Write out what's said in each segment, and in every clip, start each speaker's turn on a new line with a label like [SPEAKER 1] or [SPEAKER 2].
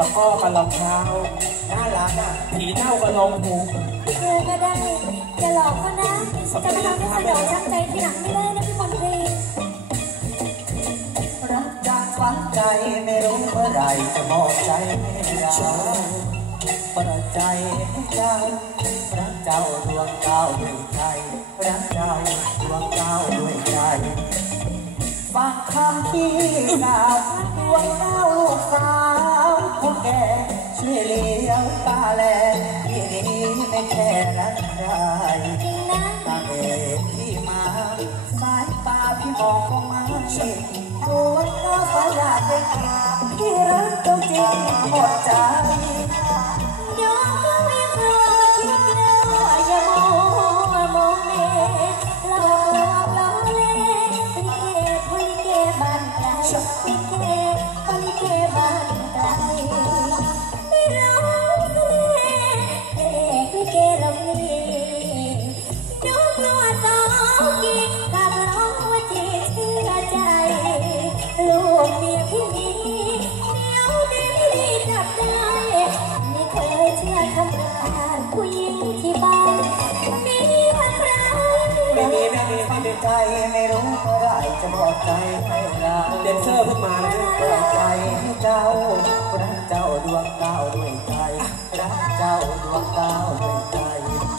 [SPEAKER 1] ตะก้อกับรองเท้าน่ารักอะผีเน่ากับรองหู
[SPEAKER 2] เธอก็ได้อย่าหลอกเขานะจะมาทำให้สยองช้ำใจทีหลังไม่ได้นะพี่มนตรี
[SPEAKER 3] รักจากฝังใจไม่รู้เมื่อไหรจะมอบใจให้เราเปิดใจให้เจ้ารักเจ้าดวงดาวด้วยใจรักเจ้าดวงดาวด้วยใจฟังคำที่กล่าวดวงดาวลูกสาวคนแก่ ช่วยเลี้ยงตาแลที่นี้ไม่แค่รักใคร
[SPEAKER 2] จริงนะ
[SPEAKER 3] ตาเอกที่มาสายตาพี่มองก็มาชิดตัวก็ฟ้าอยากไปกรา
[SPEAKER 2] บที่รักจริงหมดใจ ผู้หญิงที่บ้านมีใคร
[SPEAKER 3] ไม่มีไม่มีไม่มีใจไม่รู้เมื่อไรจะบอกใจให้เรา
[SPEAKER 1] เดนเซอร์เพิ่งมานะ
[SPEAKER 3] เปิดใจให้เจ้ารักเจ้าดวงดาด้วยใจรักเจ้าดวงดาด้วยใจ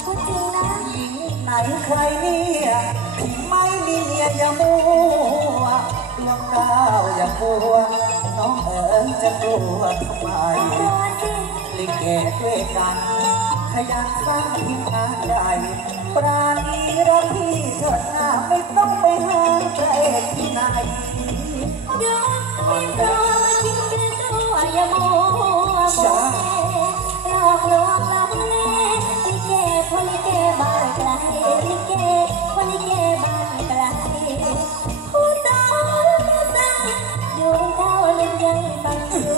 [SPEAKER 2] พูดจริงนะ
[SPEAKER 3] หญิงไหนใครเนี่ยพี่ไม่มีเมียอย่ามัวดวงดาอย่ากลัวน้องเอ๋ยจะกลัวทำไมลิเกด้วยกัน ขยันสร้างทีมงานใหญ่ปราณีรักพี่เถิดหน้าไม่ต้องไปหาพระเอกที่ไหน
[SPEAKER 2] ยอมไม่กลัวมาคิดกันตัวอย่าโมโมหลอกลวงหลอกเล่ลิเกพลิเกบ้านไกลลิเกพลิเกบ้านไกลผู้สาวผู้สาวอยู่เท่านั้นยังฟังอยู่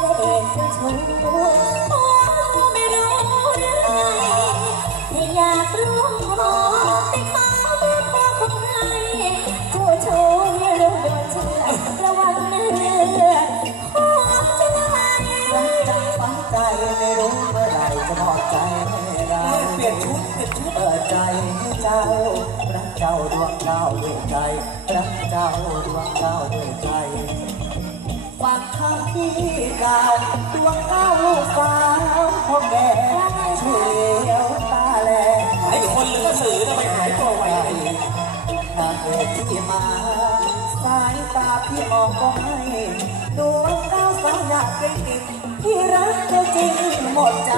[SPEAKER 2] พระเอกเจ้าชู้ รักเจ้าดวง
[SPEAKER 1] ดา
[SPEAKER 3] วด้วยใจ รักเจ้าดวงดาวด้วยใจฝากคำที่กล่าวดวงดาวลูกสาวพ่อแก่ช่วยเลี้ยวตาแล
[SPEAKER 1] หายคนหรือกระสือทำไมหายตัวไว
[SPEAKER 3] นางเอกที่มา สายตาพี่มองก็ให้ดวงดาวสาวอยากได้กินที่รักเธอจริงหมดใจ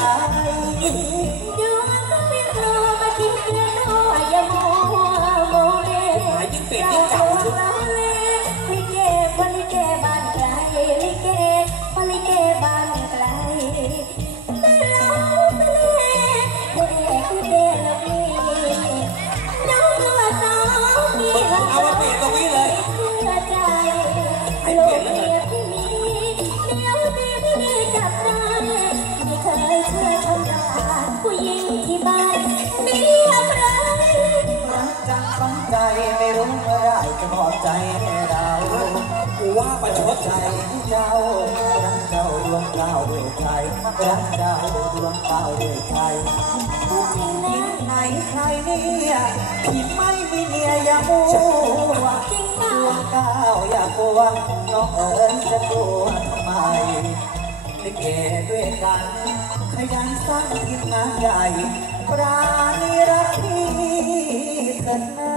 [SPEAKER 2] ត្រមកទីទីនោះអាយមោ ไม่รู้เมื่อไหร
[SPEAKER 3] จะมอบใจเรา
[SPEAKER 1] กูว่าประชด
[SPEAKER 3] ใจเจ้ารักเจ้าดวงดาด้วยใจรักเจ้าดวงดาด้วยใจ
[SPEAKER 2] พูดจริงนะ
[SPEAKER 3] ไหนใครเนี่ยที่ไม่มีเมียอย่ามัว
[SPEAKER 2] จริงเปล่า
[SPEAKER 3] ดวงดาอย่ากลัวน้องเอ๋ยจะกลัวทำไมลิเกด้วยกันขยันสร้างทีมงานใหญ่ปราณีรักพี่เถิดนา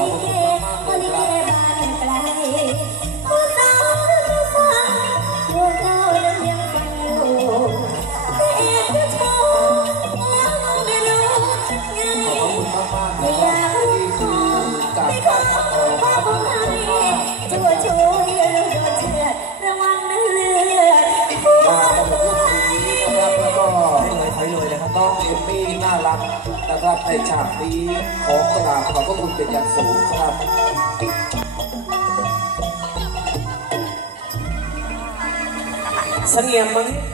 [SPEAKER 2] ั ใน
[SPEAKER 4] ฉากนี้ขอกราบขอบพระคุณเป็นอย่างสูงครับ
[SPEAKER 1] เสงี่ยมมั้